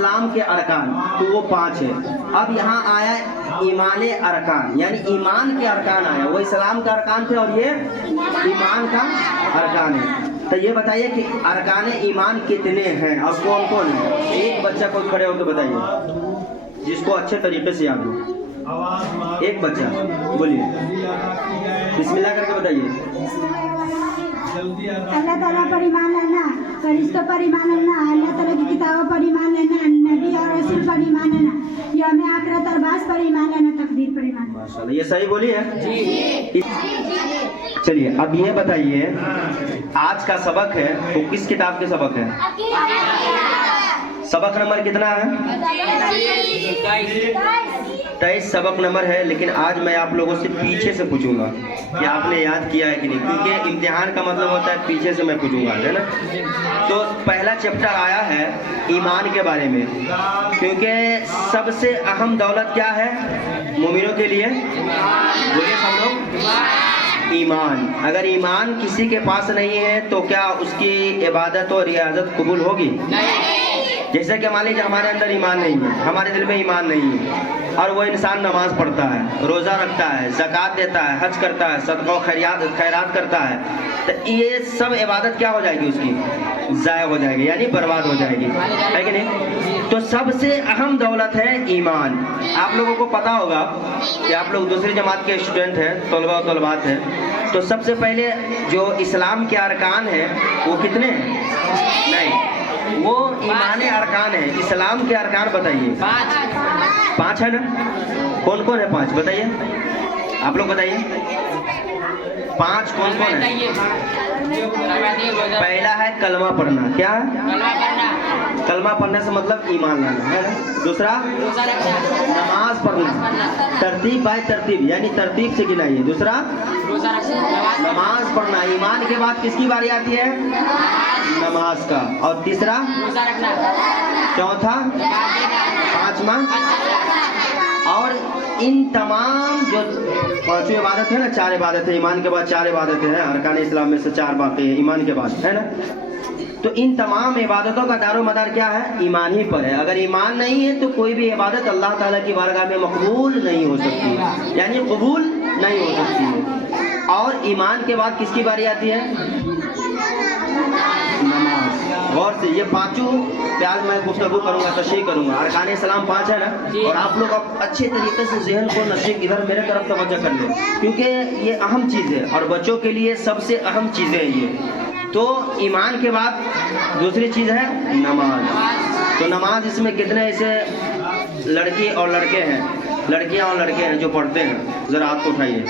اسلام کے ارکان، تو وہ 5 ہے۔ اب یہاں آیا ایمان ارکان، یعنی ایمان کے ارکان آیا، وہ اسلام کا ارکان تھے اور یہ ایمان کا ارکان ہے۔ تو یہ بتائیے کہ ارکان ایمان کتنے ہیں اور کون کون ہیں؟ ایک بچہ کو کھڑے ہو کے بتائیے جس کو اچھے طریقے سے یاد ہو، ایک بچہ بولیے، بسم اللہ کر کے بتائیے۔ اللہ تعالیٰ پر ایمان لانا، فرشتوں پر ایمان لانا، اللہ تعالیٰ کی کتابوں پر ایمان لانا، نبی اور رسول پر ایمان لانا، یوم آخرت اور بعث پر ایمان لانا، تقدیر پر ایمان لانا۔ ماشاءاللہ، یہ صحیح بولی ہے جی۔ چلیے اب یہ بتائیے آج کا سبق ہے وہ کس کتاب کے سبق ہے؟ سبق نمبر کتنا ہے؟ 23 سبق نمبر ہے، لیکن آج میں آپ لوگوں سے پیچھے سے پوچھوں گا کہ آپ نے یاد کیا ہے کہ نہیں، کیونکہ امتحان کا مطلب ہوتا ہے پیچھے سے میں پوچھوں گا، ہے نا۔ تو پہلا چیپٹر آیا ہے ایمان کے بارے میں، کیونکہ سب سے اہم دولت کیا ہے مومنوں کے لیے؟ بولے سب لوگ، ایمان۔ اگر ایمان کسی کے پاس نہیں ہے تو کیا اس کی عبادت اور ریاضت قبول ہوگی؟ جیسے کہ مان لیجیے ہمارے اندر ایمان نہیں ہے، ہمارے دل میں ایمان نہیں ہے، اور وہ انسان نماز پڑھتا ہے، روزہ رکھتا ہے، زکوٰۃ دیتا ہے، حج کرتا ہے، صدقہ و خیرات کرتا ہے، تو یہ سب عبادت کیا ہو جائے گی؟ اس کی ضائع ہو جائے گی، یعنی برباد ہو جائے گی، ہے کہ نہیں؟ تو سب سے اہم دولت ہے ایمان۔ آپ لوگوں کو پتا ہوگا کہ آپ لوگ دوسری جماعت کے اسٹوڈنٹ ہیں، طلباء و طلبات ہیں، تو سب سے پہلے جو اسلام کے ارکان ہیں وہ کتنے ہیں؟ نہیں، وہ ایمان ارکان ہے۔ اسلام کے ارکان بتائیے، 5 ہے نا؟ کون کون ہے 5 بتائیے، آپ لوگ بتائیے 5 کون کون ہے؟ پہلا ہے کلمہ پڑھنا، کیا ہے؟ کلمہ پڑھنے سے مطلب ایمان لانا ہے نا۔ دوسرا نماز پڑھنا، ترتیب بائی ترتیب، یعنی ترتیب سے گنائیے۔ دوسرا نماز پڑھنا، ایمان کے بعد کس کی باری آتی ہے؟ نماز کا۔ اور تیسرا، چوتھا، پانچواں، اور ان تمام جو 5 عبادت ہے نا، 4 عبادت ہے ایمان کے بعد، 4 عبادتیں ہیں ارکان اسلام میں سے 4 باقی ہے ایمان کے بعد، ہے نا۔ تو ان تمام عبادتوں کا دار و مدار کیا ہے؟ ایمان ہی پر ہے۔ اگر ایمان نہیں ہے تو کوئی بھی عبادت اللہ تعالیٰ کی بارگاہ میں مقبول نہیں ہو سکتی، یعنی قبول نہیں ہو سکتی ہے۔ اور ایمان کے بعد کس کی باری آتی ہے؟ نماز۔ غور سے یہ 5 پہ آج میں گفتگو کروں گا، تشریح کروں گا۔ ارکان اسلام 5 ہے نا، اور آپ لوگ اب اچھے طریقے سے ذہن کو نشیب ادھر میرے طرف توجہ کر لیں، کیونکہ یہ اہم چیز ہے اور بچوں کے لیے سب سے اہم چیزیں ہیں یہ۔ تو ایمان کے بعد دوسری چیز ہے نماز۔ تو نماز اس میں کتنے ایسے لڑکی اور لڑکے ہیں، لڑکیاں اور لڑکے ہیں جو پڑھتے ہیں؟ ذرا ہاتھ کو اٹھائیے۔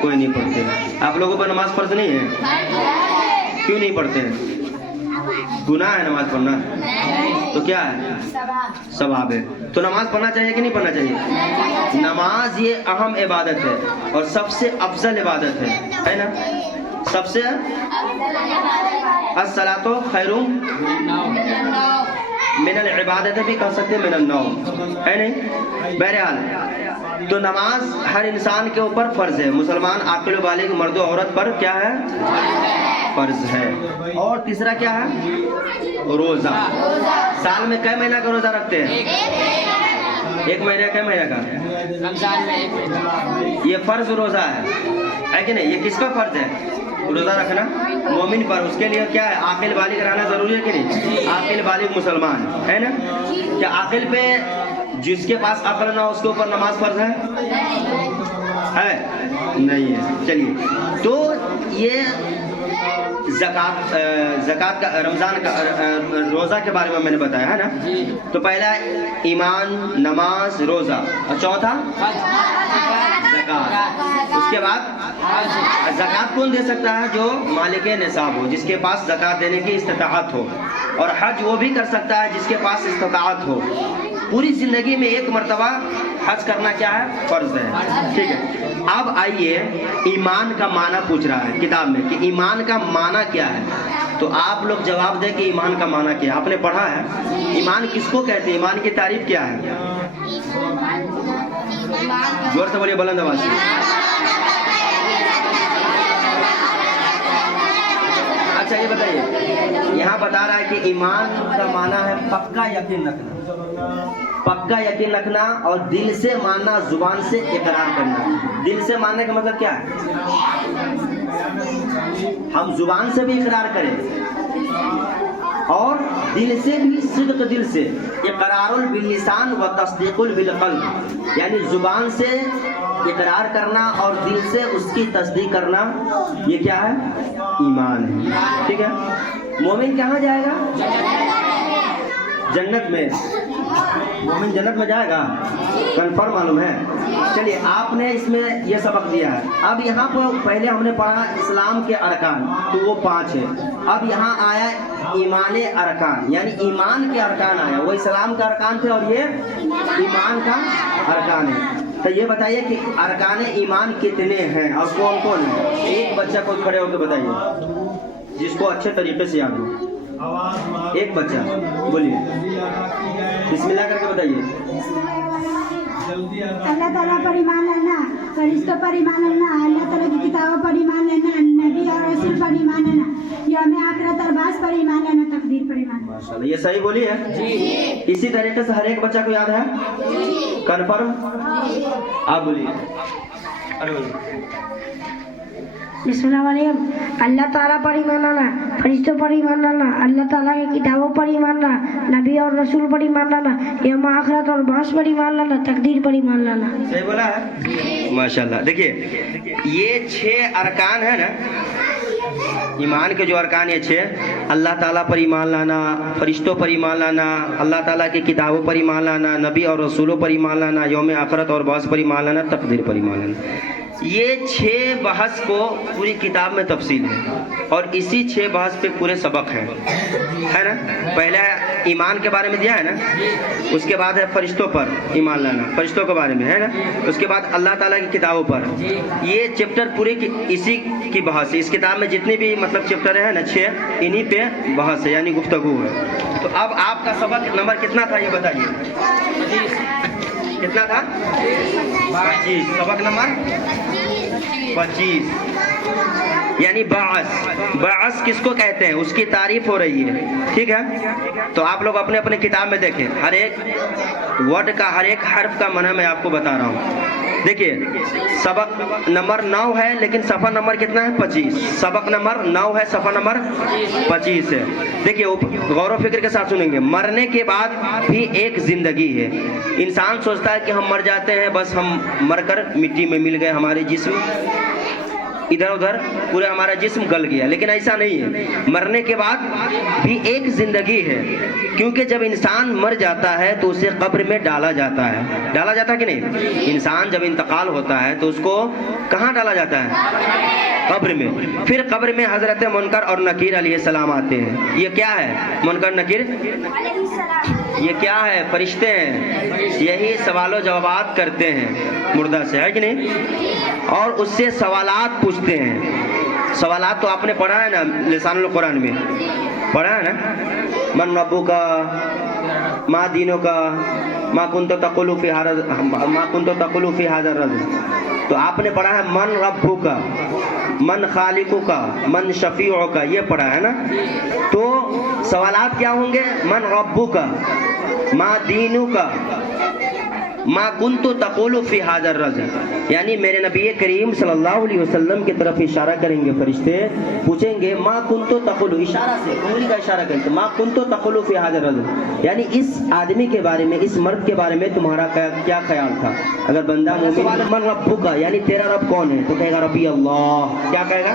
کوئی نہیں پڑھتے؟ آپ لوگوں پر نماز فرض نہیں ہے؟ کیوں نہیں پڑھتے ہیں؟ گناہ ہے نماز پڑھنا؟ تو کیا ہے؟ ثواب ہے۔ تو نماز پڑھنا چاہیے کہ نہیں پڑھنا چاہیے؟ نماز یہ اہم عبادت ہے اور سب سے افضل عبادت ہے نا۔ سب سے الصلاۃ خیر من العبادت بھی کہہ سکتے ہیں، من النوم، ہے نہیں؟ بہرحال تو نماز ہر انسان کے اوپر فرض ہے، مسلمان عاقل و بالغ مرد و عورت پر کیا ہے؟ فرض ہے۔ اور تیسرا کیا ہے؟ روزہ۔ سال میں کئے مہینہ کا روزہ رکھتے ہیں؟ 1 مہینہ، کئے مہینہ کا؟ یہ فرض روزہ ہے کہ نہیں؟ یہ کس کا فرض ہے روزہ رکھنا؟ مومن پر۔ اس کے لیے کیا ہے؟ عاقل بالغ رہنا ضروری ہے کہ نہیں؟ عاقل بالغ مسلمان، ہے نا۔ کیا عاقل پہ، جس کے پاس عقل نہ ہو اس کے اوپر نماز فرض ہے؟ نہیں ہے۔ چلیے، تو یہ زکوٰۃ کا، رمضان کا، روزہ کے بارے میں نے بتایا ہے نا۔ تو پہلا ایمان، نماز، روزہ، اور چوتھا زکوٰۃ۔ اس کے بعد زکوٰۃ کون دے سکتا ہے؟ جو مالک نصاب ہو، جس کے پاس زکوٰۃ دینے کی استطاعت ہو۔ اور حج وہ بھی کر سکتا ہے جس کے پاس استطاعت ہو۔ پوری زندگی میں 1 مرتبہ حج کرنا کیا ہے؟ فرض ہے، ٹھیک ہے۔ اب آئیے، ایمان کا معنی پوچھ رہا ہے کتاب میں کہ ایمان کا معنی کیا ہے، تو آپ لوگ جواب دیں کہ ایمان کا معنی کیا ہے۔ آپ نے پڑھا ہے ایمان کس کو کہتے ہیں؟ ایمان کی تعریف کیا ہے؟ زور سے بولیے، بلند آواز سے۔ अच्छा ये बताइए, यहाँ बता रहा है कि ईमान का माना है पक्का यकीन रखना, पक्का यकीन रखना और दिल से मानना, जुबान से इकरार करना। दिल से मानने का मतलब क्या है? हम जुबान से भी इकरार करें और दिल से भी, सिद्क दिल से, इकरारुल बिल लिसान व तस्दीकुल बिल क़ल्ब, यानी जुबान से इकरार करना और दिल से उसकी तस्दीक करना, ये क्या है? ईमान है। ठीक है। मोमिन कहाँ जाएगा? जन्नत में। मोमिन जन्नत में जाएगा, कन्फर्म मालूम है? चलिए, आपने इसमें ये सबक दिया है। अब यहाँ पर पहले हमने पढ़ा इस्लाम के अरकान, तो वो 5 है। अब यहाँ आया ईमान अरकान, यानी ईमान के अरकान आया। वो इस्लाम का अरकान थे और ये ईमान का अरकान है। तो ये बताइए कि अरकान ईमान कितने हैं और कौन कौन है? एक बच्चा को खड़े होकर बताइए जिसको अच्छे तरीके से याद हो। एक बच्चा बोलिए, बिस्मिल्लाह करके बताइए। अल्लाह ताला पर ईमान लाना, फरिश्तों पर ईमान लाना, अल्लाह ताला की किताबों पर ईमान लाना, नबी और रसूल पर ईमान लाना, यौम आखिरत और बास पर ईमान लाना, तकदीर पर ईमान लाना। माशाल्लाह, ये सही बोली है जी। इसी तरीके से हर एक बच्चा को याद है? कन्फर्म? आप बोलिए। बिस्मिल्लाहिर्रहमानिर्रहीम। अल्लाह ताला पर ईमान लाना, फरिश्तों पर ईमान लाना, अल्लाह ताला की किताबों पर ईमान लाना, नबी और रसूल पर ईमान लाना, यौम आखिरत और बास पर ईमान लाना, तकदीर पर ईमान लाना। सही बोला है? माशाल्लाह। देखिए, ये 6 अरकान है ना, ईमान के जो अरकान ये 6, अल्लाह ताला पर ईमान लाना, फरिश्तों पर ईमान लाना, अल्लाह ताला की किताबों पर ईमान लाना, नबी और रसूलों पर ईमान लाना, यौम आखिरत और बास पर ईमान लाना, तकदीर पर ईमान लाना। ये 6 बहस को पूरी किताब में तफसील है और इसी 6 बहस पे पूरे सबक हैं, है ना। पहला ईमान के बारे में दिया है ना, उसके बाद है फरिश्तों पर ईमान लाना, फरिश्तों के बारे में, है ना। उसके बाद अल्लाह ताला की किताबों पर। ये चैप्टर पूरे इसी की बहस है। इस किताब में जितने भी मतलब चैप्टर है ना 6, इन्हीं पे बहस है, यानी गुफ्तगू है। तो अब आपका सबक नंबर कितना था ये बताइए? कितना था? 25। सबक नंबर 25, यानी बास किसको कहते हैं, उसकी तारीफ हो रही है। ठीक है। तो आप लोग अपने अपने किताब में देखें, हर एक वर्ड का, हर एक हर्फ का माना मैं आपको बता रहा हूँ। देखिए, सबक नंबर 9 है, लेकिन सफ़ा नंबर कितना है? 25। सबक नंबर 9 है, सफ़ा नंबर 25 है। देखिए, गौर व फिक्र के साथ सुनेंगे। मरने के बाद भी एक जिंदगी है। इंसान सोचता है कि हम मर जाते हैं, बस हम मरकर मिट्टी में मिल गए, हमारे जिस्म इधर उधर पूरा हमारा जिस्म गल गया, लेकिन ऐसा नहीं है। मरने के बाद भी एक जिंदगी है, क्योंकि जब इंसान मर जाता है तो उसे कब्र में डाला जाता है। डाला जाता है कि नहीं? इंसान जब इंतकाल होता है तो उसको कहाँ डाला जाता है? कब्र में। फिर कब्र में हजरत मुनकर और नकीर अलैहिस्सलाम आते हैं। ये क्या है? मुनकर नकीर ये क्या है? फरिश्ते हैं। यही सवालों जवाबात करते हैं मुर्दा से, है कि नहीं? और उससे सवालात पूछते हैं। सवालात तो आपने पढ़ा है ना, लिसानुल कुरान में पढ़ा है ना। मन रब्बु का, मा दीनो का, मा कुंतो तकुलु फी हाज़ा रजुल। तो आपने पढ़ा है मन रब्बु का, मन खालिकु का, मन शफीउ का, ये पढ़ा है ना। तो सवालात क्या होंगे? मन रब्बु का, मा दीनु का, मा कुंतु तकुलु फी हाज़ा रजुल, यानी मेरे नबी करीम सल्लल्लाहु अलैहि वसल्लम की तरफ इशारा करेंगे फरिश्ते, पूछेंगे मा कुंतु तकुलु, इशारा से उंगली का इशारा करके, मा कुंतु तकुलु फी हाज़ा रजुल, यानी इस आदमी के बारे में, इस मर्द के बारे में तुम्हारा क्या ख्याल था? अगर बंदा मोमिन, मन रब्बु का, यानी तेरा रब कौन है? तो कहेगा रब्बी अल्लाह। क्या कहेगा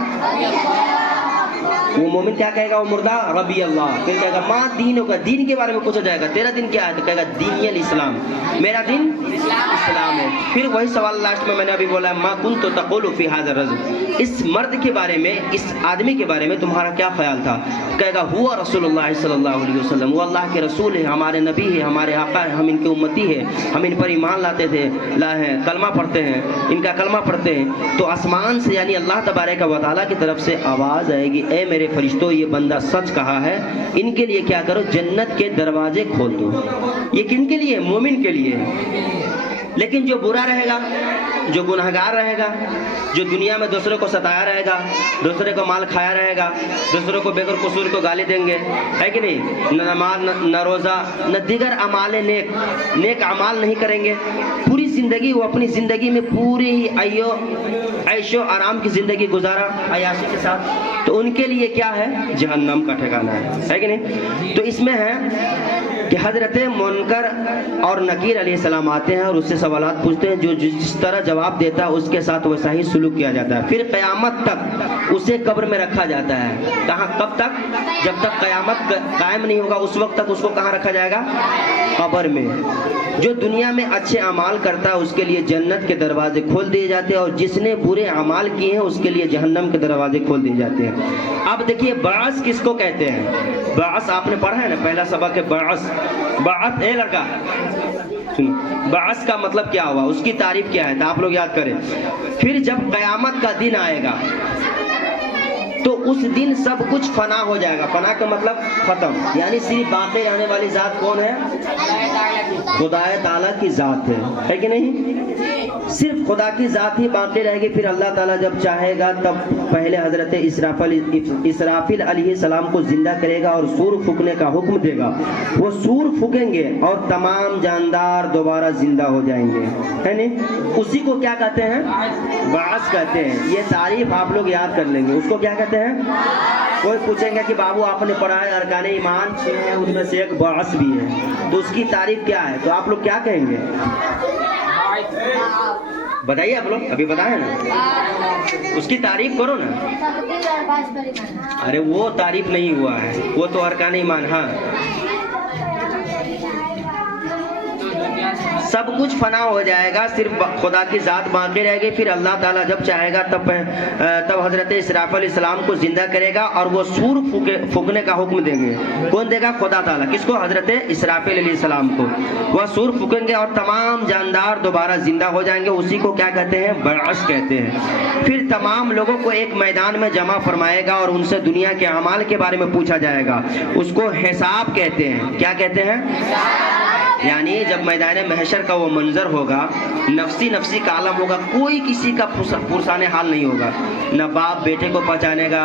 वो मोमिन? क्या कहेगा वो मुर्दा? रब्बी अल्लाह। फिर कहेगा मा दीनों का, दीन के बारे में पूछा जाएगा, तेरा दिन क्या है? तो कहेगा दीन इस्लाम, मेरा दिन इस्लाम है। फिर वही सवाल लास्ट में मैंने अभी बोला, मा कुंतु तकुलु फी हाज़ा रजुल, इस मर्द के बारे में, इस आदमी के बारे में तुम्हारा क्या ख्याल था? कहेगा हुआ रसूलुल्लाह सल्लल्लाहु अलैहि वसल्लम, वो अल्लाह के रसूल है, हमारे नबी है, हमारे आका है, हम इनके उम्मती है, हम इन पर ईमान लाते थे, कलमा पढ़ते हैं, इनका कलमा पढ़ते हैं। तो आसमान से यानी अल्लाह तबारक व तआला की तरफ से आवाज़ आएगी, ए मेरे फरिश्तों, ये बंदा सच कहा है, इनके लिए क्या करो? जन्नत के दरवाजे खोल दो। ये किन के लिए? मोमिन के लिए। लेकिन जो बुरा रहेगा, जो गुनहगार रहेगा, जो दुनिया में दूसरों को सताया रहेगा, दूसरे को माल खाया रहेगा, दूसरों को बेगर कसूर को गाली देंगे, है कि नहीं, न नमाज न रोज़ा न दीगर अमाल नेक अमाल नहीं करेंगे, पूरी ज़िंदगी वो अपनी ज़िंदगी में पूरी ही ऐशो आराम की ज़िंदगी गुजारा अयाशी के साथ, तो उनके लिए क्या है, जहन्नम का ठिकाना है कि नहीं। तो इसमें है कि हज़रत मुनकर और नकीर अलैहिस्सलाम आते हैं और उससे सवालात पूछते हैं, जो जिस तरह जवाब देता है उसके साथ वैसा ही सुलूक किया जाता है। फिर क़यामत तक उसे कब्र में रखा जाता है। कहाँ, कब तक, जब तक क़यामत कायम नहीं होगा उस वक्त तक उसको कहाँ रखा जाएगा, कब्र में। जो दुनिया में अच्छे अमाल करता है उसके लिए जन्नत के दरवाजे खोल दिए जाते हैं, और जिसने बुरे अमाल किए हैं उसके लिए जहन्नम के दरवाजे खोल दिए जाते हैं। अब देखिए बास किसको कहते हैं, बास आपने पढ़ा है ना, पहला सबक है बास। बास, ए लड़का सुनो, बास का मतलब क्या हुआ, उसकी तारीफ क्या है, तो आप लोग याद करें। फिर जब क़यामत का दिन आएगा तो उस दिन सब कुछ फना हो जाएगा। फना का मतलब खत्म, यानी सिर्फ बाकी रहने वाली ज़ात कौन है, खुदाए ताला की ज़ात है कि नहीं। सिर्फ खुदा की ज़ात ही बाकी रहेगी। फिर अल्लाह ताला जब चाहेगा तब पहले हज़रत इसराफिल अलैहिस्सलाम को जिंदा करेगा और सूर फूकने का हुक्म देगा। वो सूर फूकेंगे और तमाम जानदार दोबारा जिंदा हो जाएंगे, है नहीं। उसी को क्या कहते हैं, बास कहते हैं। ये तारीफ आप लोग याद कर लेंगे। उसको क्या कहते हैं, कोई पूछेंगे कि बाबू आपने पढ़ा है अरकान ईमान 6 है, उनमें से एक बास भी है, तो उसकी तारीफ क्या है, तो आप लोग क्या कहेंगे, बताइए आप लोग, अभी बताए ना, उसकी तारीफ करो ना। अरे वो तारीफ नहीं हुआ है, वो तो अरकान ईमान। हाँ, सब कुछ फना हो जाएगा, सिर्फ खुदा की ज़ात बाकी रहेगी। फिर अल्लाह ताला जब चाहेगा तब हज़रत इसराफिल अलैहिस्सलाम को ज़िंदा करेगा और वो सूर फूकने का हुक्म देंगे। कौन देगा, खुदा ताला। किसको, हज़रत इसराफिल अलैहिस्सलाम को। वह सूर फूकेंगे और तमाम जानदार दोबारा ज़िंदा हो जाएंगे। उसी को क्या कहते हैं, बअस कहते हैं। फिर तमाम लोगों को एक मैदान में जमा फरमाएगा और उनसे दुनिया के अमाल के बारे में पूछा जाएगा। उसको हिसाब कहते हैं। क्या कहते हैं, यानी जब मैदान महशर का वो मंजर होगा, नफसी नफसी का आलम होगा, कोई किसी का पुरसाने हाल नहीं होगा। न बाप बेटे को पहचानेगा,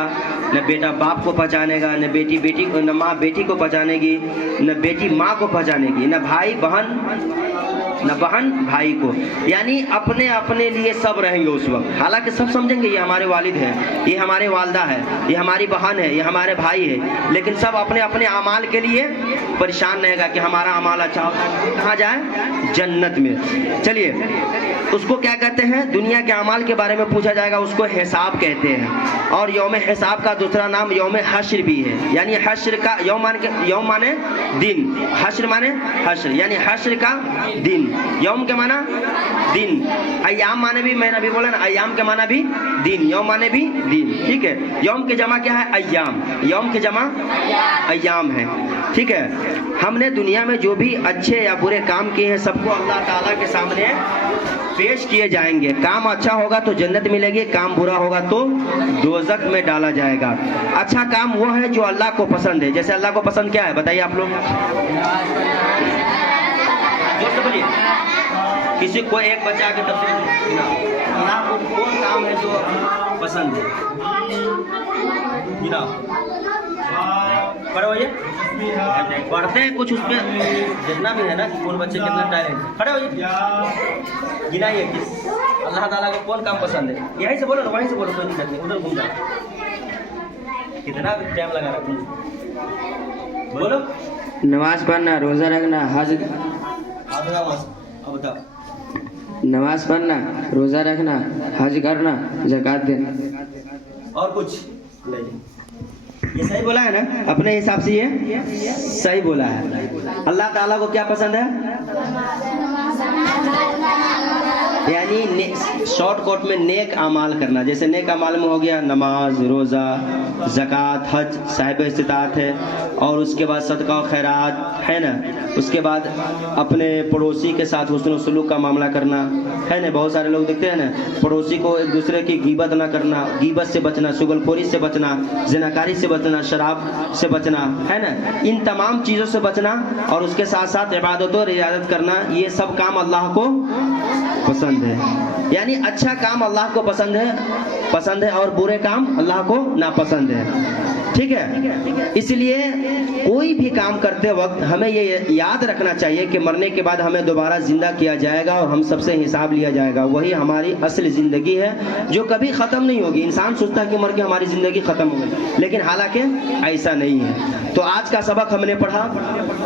न बेटा बाप को पहचानेगा, न माँ बेटी को पहचानेगी, न बेटी माँ को पहचानेगी, न भाई बहन भाई को। यानी अपने अपने लिए सब रहेंगे उस वक्त। हालांकि सब समझेंगे ये हमारे वालिद है, ये हमारे वालदा है, ये हमारी बहन है, ये हमारे भाई है, लेकिन सब अपने अपने अमाल के लिए परेशान रहेगा कि हमारा अमाल अच्छा होता है, कहाँ जाए, जन्नत में। चलिए, उसको क्या कहते हैं, दुनिया के अमाल के बारे में पूछा जाएगा, उसको हिसाब कहते हैं। और यौम हिसाब का दूसरा नाम यौम हश्र भी है। यानी हश्र का यौम माने दिन, हश्र माने हश्र, यानी हश्र का दिन। यौम के माना दिन, अय्याम माने भी, मैंने अभी बोला ना, अय्याम के माना भी दिन, यौम माने भी दिन, ठीक है। यौम के जमा क्या है, अय्याम। यौम के जमा अय्याम है, ठीक है। हमने दुनिया में जो भी अच्छे या बुरे काम किए हैं सबको अल्लाह ताला के सामने पेश किए जाएंगे। काम अच्छा होगा तो जन्नत मिलेगी, काम बुरा होगा तो दोज़ख में डाला जाएगा। अच्छा काम वो है जो अल्लाह को पसंद है। जैसे अल्लाह को पसंद क्या है, बताइए आप लोग, बोलिए। किसी को एक बच्चा के तफसीर अल्लाह को कौन काम है जो पसंद है, खड़े होइए, पढ़ते हैं कुछ उसमें जितना भी है ना, कौन बच्चे कितना टैलेंट, खड़े होइए, गिनाइए किस अल्लाह ताला को कौन काम पसंद है। यहीं से बोलो ना, वहीं से बोलो, कोई दिक्कत नहीं, उधर घूम जाओ, कितना टाइम लगा रहा, बोलो। नमाज पढ़ना, रोज़ा रखना, हज, नमाज पढ़ना, रोज़ा रखना, हज करना, ज़कात देना। और कुछ ये सही बोला है ना, अपने हिसाब से ये सही बोला है। अल्लाह ताला को क्या पसंद है, यानी शॉर्ट कोट में नेक अमाल करना। जैसे नेक अमाल में हो गया नमाज, रोज़ा, ज़कात, हज, साहिब इस्तिताअत है, और उसके बाद सदका और खैरात है ना। उसके बाद अपने पड़ोसी के साथ हुस्न सलूक का मामला करना है ना। बहुत सारे लोग देखते हैं ना, पड़ोसी को एक दूसरे की गीबत ना करना, गीबत से बचना, शुगलखोरी से बचना, ज़िनाकारी से बचना, शराब से बचना है ना। इन तमाम चीज़ों से बचना और उसके साथ साथ इबादत और रियादत करना, ये सब काम अल्लाह को पसंद है। यानी अच्छा काम अल्लाह को पसंद है और बुरे काम अल्लाह को नापसंद है। ठीक है, इसलिए कोई भी काम करते वक्त हमें ये याद रखना चाहिए कि मरने के बाद हमें दोबारा जिंदा किया जाएगा और हम सबसे हिसाब लिया जाएगा। वही हमारी असली ज़िंदगी है जो कभी ख़त्म नहीं होगी। इंसान सोचता है कि मर के हमारी ज़िंदगी ख़त्म हो गई, लेकिन हालांकि ऐसा नहीं है। तो आज का सबक हमने पढ़ा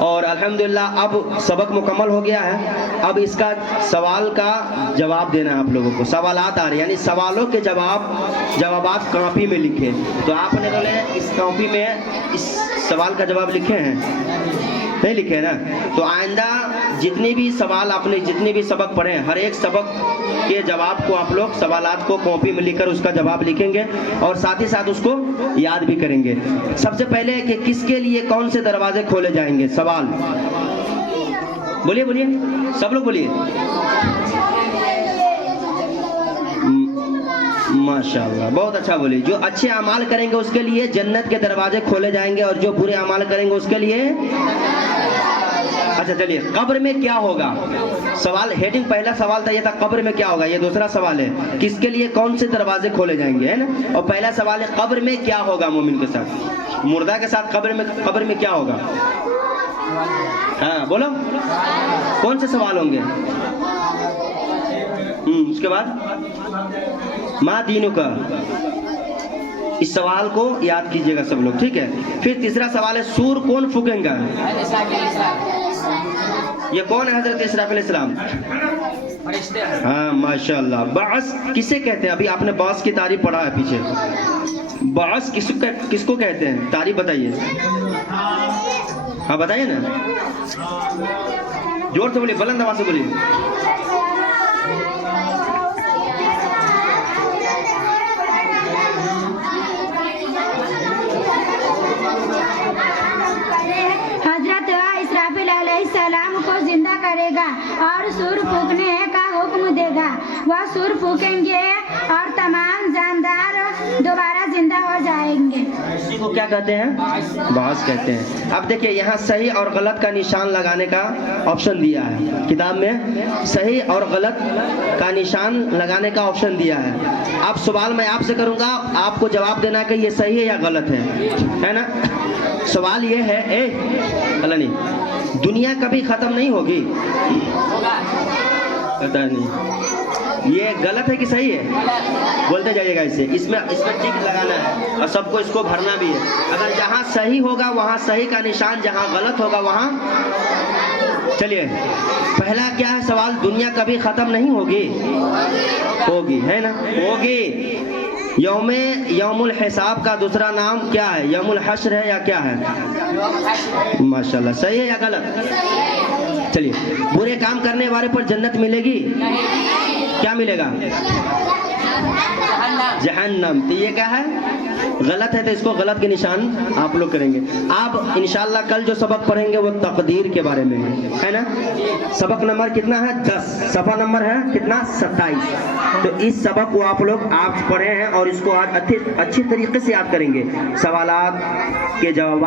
और अल्हम्दुलिल्लाह अब सबक मुकम्मल हो गया है। अब इसका सवाल का जवाब देना है आप लोगों को। सवालात आ रहे, यानी सवालों के जवाबात कॉपी में लिखे। तो आपने बोले इस कॉपी में इस सवाल का जवाब लिखे हैं? नहीं लिखे ना। तो आइंदा जितने भी सवाल आपने जितने भी सबक पढ़े हैं, हर एक सबक के जवाब को आप लोग सवालात को कॉपी में लिखकर उसका जवाब लिखेंगे और साथ ही साथ उसको याद भी करेंगे। सबसे पहले कि किसके लिए कौन से दरवाजे खोले जाएंगे? सवाल बोलिए बोलिए, सब लोग बोलिए। माशाअल्लाह, बहुत अच्छा बोली। जो अच्छे अमाल करेंगे उसके लिए जन्नत के दरवाजे खोले जाएंगे और जो बुरे अमाल करेंगे उसके लिए। अच्छा चलिए, कब्र में क्या होगा? सवाल हेडिंग पहला सवाल था ये था कब्र में क्या होगा। ये दूसरा सवाल है किसके लिए कौन से दरवाजे खोले जाएंगे, है ना। और पहला सवाल है कब्र में क्या होगा मोमिन के साथ, मुर्दा के साथ कब्र में क्या होगा। हाँ बोलो, कौन से सवाल होंगे? उसके बाद माँ दीनों का, इस सवाल को याद कीजिएगा सब लोग, ठीक है। फिर तीसरा सवाल है सूर कौन फूकेंगा? ये कौन है? हजरत इसराफिल इस्लाम। हाँ माशाअल्लाह। बास किसे कहते हैं? अभी आपने बास की तारीफ पढ़ा है पीछे। बास किसको कहते हैं? तारीफ बताइए। हाँ बताइए ना, जोर से बोलिए, बुलंद आवाज से बोलिए। सलाम को जिंदा करेगा और सूर फूकने का हुक्म देगा। वह सूर फूकेंगे और तमाम जानदार दोबारा जिंदा हो जाएंगे। इसी को क्या कहते हैं? बास कहते हैं। अब देखिए यहाँ सही और गलत का निशान लगाने का ऑप्शन दिया है किताब में। सही और गलत का निशान लगाने का ऑप्शन दिया है। अब सवाल मैं आपसे करूंगा, आपको जवाब देना है कि ये सही है या गलत है ना। सवाल ये है, भला नहीं, दुनिया कभी खत्म नहीं होगी? पता नहीं ये गलत है कि सही है, बोलते जाइएगा इसे। इसमें टिक लगाना है और सबको इसको भरना भी है। अगर जहाँ सही होगा वहाँ सही का निशान, जहाँ गलत होगा वहाँ। चलिए पहला क्या है सवाल? दुनिया कभी खत्म नहीं होगी? होगी, है ना, होगी। यौमुल हिसाब का दूसरा नाम क्या है? यौमुल हश्र है या क्या है? माशाल्लाह, सही है या गलत? चलिए, बुरे काम करने वाले पर जन्नत मिलेगी? क्या मिलेगा? जहन्नम। तो ये क्या है? गलत है, तो इसको गलत के निशान आप लोग करेंगे। आप इंशाल्लाह कल जो सबक पढ़ेंगे वो तकदीर के बारे में है ना। सबक नंबर कितना है? 10। सफा नंबर है कितना? 27। तो इस सबक को आप लोग आज पढ़े हैं और इसको आज अच्छी तरीके से याद करेंगे। सवालात के जवाब